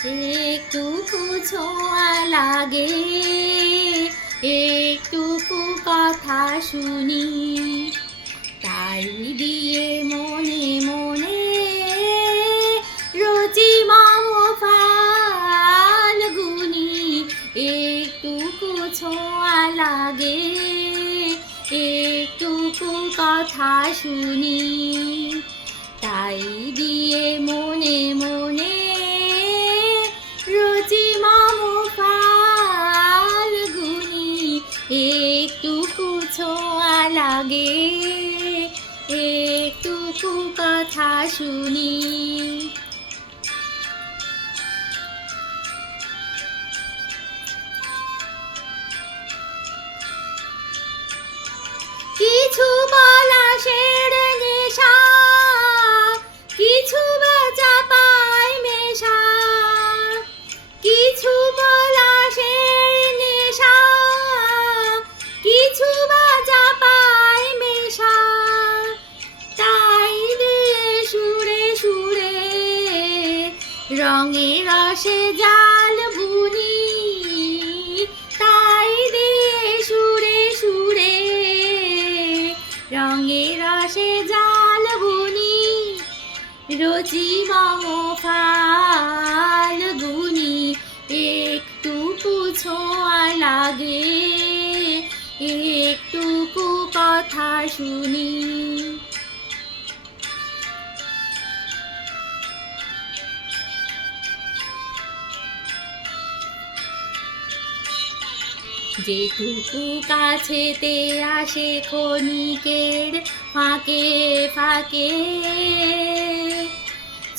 একটুকু ছোঁয়া লাগে, একটুকু কথা শুনি, তাই দিয়ে মনে মনে রচি মম ফাল্গুনি। একটুকু ছোঁয়া লাগে, একটুকু কথা শুনি, তাই দিয়ে মনে মনে রচি মম ফাল্গুনি। একটুকু ছোঁয়া লাগে, একটুকু কথা শুনি। কিছু পলাশের নেশা, কিছু বেচা পায় মেশা, কিছু পলাশের নেশা, কিছু বেচা পায় মেশা, তাই দিয়ে সুরে সুরে রঙে রসে জাল বুনি, তাই দিয়ে সুরে সুরে রঙে রসে জাল বুনি। রচি মম ফাল্গুনি। একটুকু ছোঁয়া লাগে, একটুকু কথা শুনি। যেটুকু কাছেতে আসে ক্ষণিকের ফাঁকে ফাঁকে,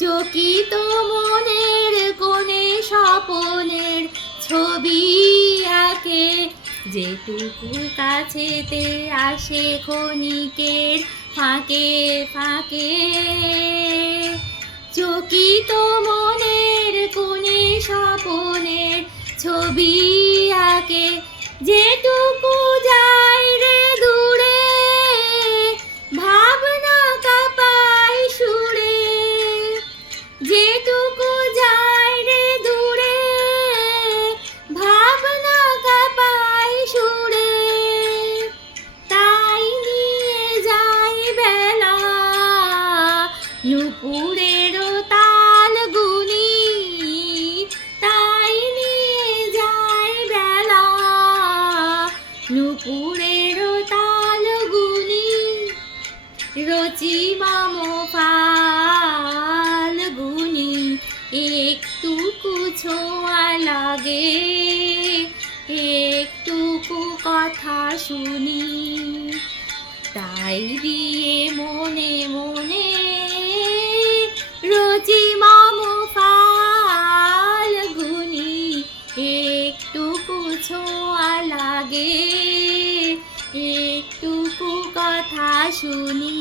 চকিত মনের কোণে স্বপনের ছবি আঁকে। যেটুকু কাছেতে আসে ক্ষণিকের ফাঁকে ফাঁকে, চকিত মনের কোণে স্বপনের ছবি আঁকে। যেটুকু যাই রে দূরে ভাবনা কাঁপাই সুরে, যেটুকু যাই রে দূরে ভাবনা কাঁপাই সুরে, তাই নিয়ে যাই বেলা নুপুরের তাল গুনি, তাই নিয়ে যাই বেলা নুপুরের তাল গুনি। রচি মম ফাল্গুনি। একটুকু ছোঁয়া লাগে, একটুকু কথা শুনি, তাই দিয়ে মনে মনে রচি মম ফাল্গুনি। একটুকু ছোঁয়া লাগে, একটুকু কথা শুনি।